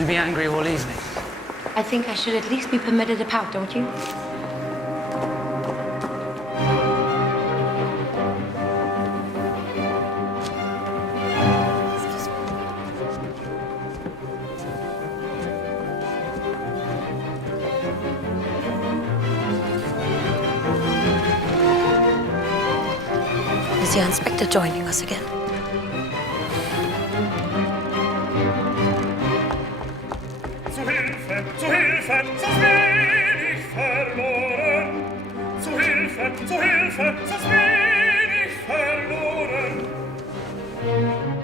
going to be angry all evening. I think I should at least be permitted to pout, don't you? Is the inspector joining us again? Zu Hilfe, sonst bin ich verloren. Zu Hilfe, sonst bin ich verloren.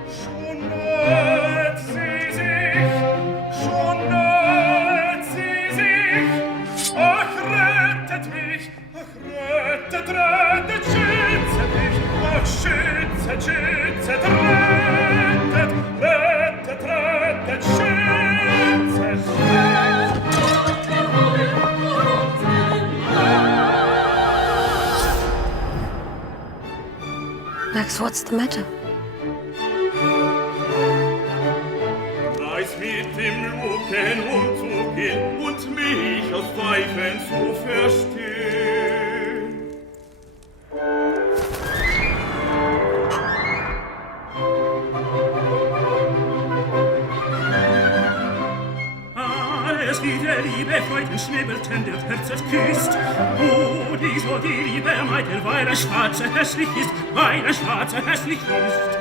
Schon naht sie sich. Ach, rettet mich, rettet, schützet mich. Ach, schützet, rettet, schützet. Max, what's the matter? Weiß mit dem Luken umzugehen und mich aus Pfeifen zu verstehen. Es wie der liebe Freund den Schnäbelten der Herzens küsst. Oh, die liebe Meidel, weil ein Schwarzer hässlich ist, weil ein Schwarzer hässlich ist.